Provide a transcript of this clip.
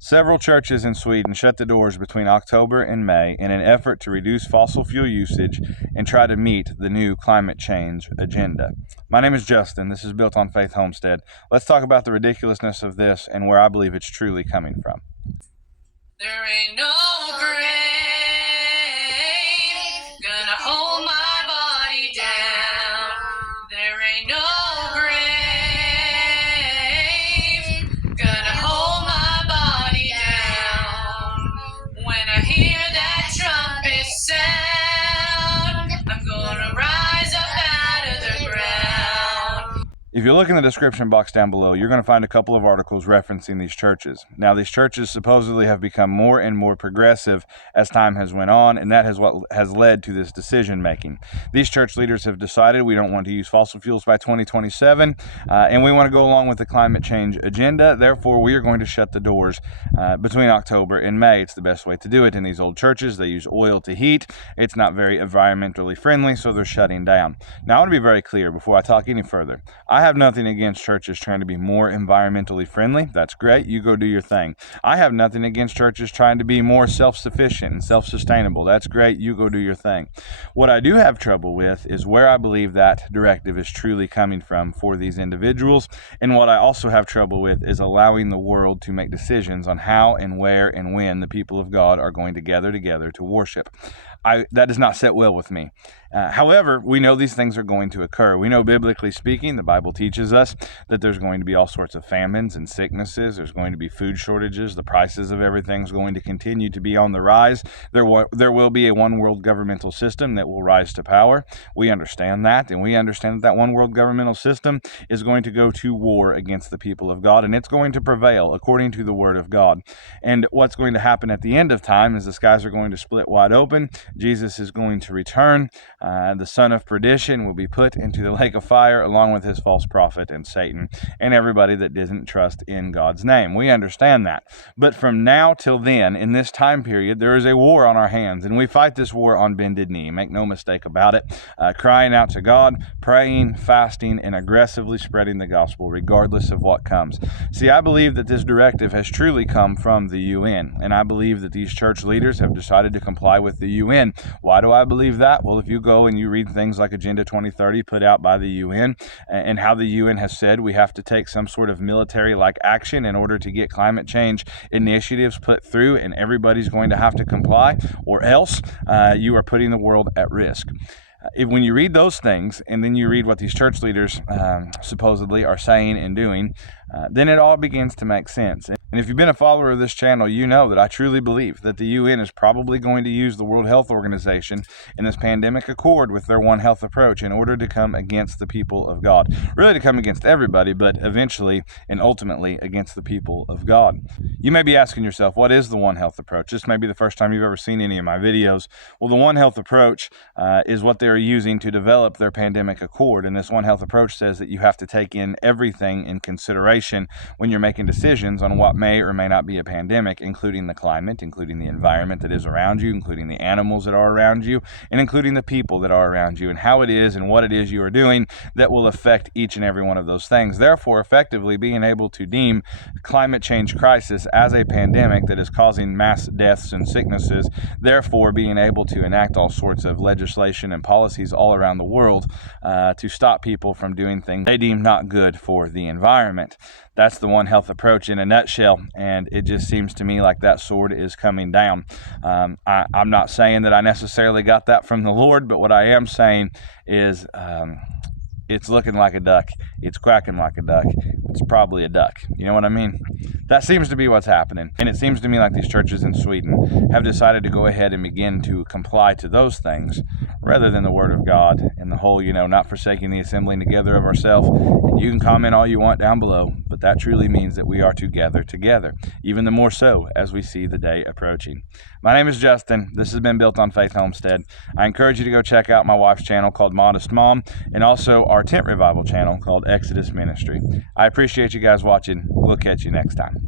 Several churches in Sweden shut the doors between October and May in an effort to reduce fossil fuel usage and try to meet the new climate change agenda. My name is Justin. This is Built on Faith Homestead. Let's talk about the ridiculousness of this and where I believe it's truly coming from. There ain't no grave gonna hold my body down. There ain't no grave gonna hold my body down. When I hear that trumpet sound, I'm gonna rise up out of the ground. If you look in the description box down below, you're going to find a couple of articles referencing these churches. Now, these churches supposedly have become more and more progressive as time has went on, and that is what has led to this decision making. These church leaders have decided we don't want to use fossil fuels by 2027, and we want to go along with the climate change agenda. Therefore, we are going to shut the doors between October and May. It's the best way to do it in these old churches. They use oil to heat. It's not very environmentally friendly, so they're shutting down. Now, I want to be very clear before I talk any further. I have nothing against churches trying to be more environmentally friendly. That's great. You go do your thing. I have nothing against churches trying to be more self-sufficient and self-sustainable. That's great. You go do your thing. What I do have trouble with is where I believe that directive is truly coming from for these individuals. And what I also have trouble with is allowing the world to make decisions on how and where and when the people of God are going to gather together to worship. That does not sit well with me. However, we know these things are going to occur. We know, biblically speaking, the Bible teaches us that there's going to be all sorts of famines and sicknesses. There's going to be food shortages. The prices of everything's going to continue to be on the rise. There will be a one world governmental system that will rise to power. We understand that, and we understand that one world governmental system is going to go to war against the people of God, and it's going to prevail according to the word of God. And what's going to happen at the end of time is the skies are going to split wide open. Jesus is going to return. The son of perdition will be put into the lake of fire along with his false prophet and Satan and everybody that doesn't trust in God's name. We understand that. But from now till then, in this time period, there is a war on our hands, and we fight this war on bended knee. Make no mistake about it. Crying out to God, praying, fasting, and aggressively spreading the gospel regardless of what comes. See, I believe that this directive has truly come from the UN, and I believe that these church leaders have decided to comply with the UN. Why do I believe that? Well, if you go and you read things like Agenda 2030 put out by the UN and how the UN has said we have to take some sort of military-like action in order to get climate change initiatives put through, and everybody's going to have to comply, or else you are putting the world at risk. When you read those things and then you read what these church leaders supposedly are saying and doing, then it all begins to make sense. And if you've been a follower of this channel, you know that I truly believe that the UN is probably going to use the World Health Organization in this pandemic accord with their One Health approach in order to come against the people of God. Really to come against everybody, but eventually and ultimately against the people of God. You may be asking yourself, what is the One Health approach? This may be the first time you've ever seen any of my videos. Well, the One Health approach is what they're using to develop their pandemic accord. And this One Health approach says that you have to take in everything in consideration when you're making decisions on what may or may not be a pandemic, including the climate, including the environment that is around you, including the animals that are around you, and including the people that are around you, and how it is and what it is you are doing that will affect each and every one of those things. Therefore, effectively being able to deem climate change crisis as a pandemic that is causing mass deaths and sicknesses, therefore being able to enact all sorts of legislation and policies all around the world to stop people from doing things they deem not good for the environment. That's the One Health approach in a nutshell, and it just seems to me like that sword is coming down. I'm not saying that I necessarily got that from the Lord, but what I am saying is it's looking like a duck. It's quacking like a duck. It's probably a duck. You know what I mean? That seems to be what's happening. And it seems to me like these churches in Sweden have decided to go ahead and begin to comply to those things rather than the Word of God and the whole, not forsaking the assembling together of ourselves. And you can comment all you want down below, but that truly means that we are to gather together, even the more so as we see the day approaching. My name is Justin. This has been Built on Faith Homestead. I encourage you to go check out my wife's channel called Modest Mom, and also our tent revival channel called Exodus Ministry. I appreciate you guys watching. We'll catch you next time.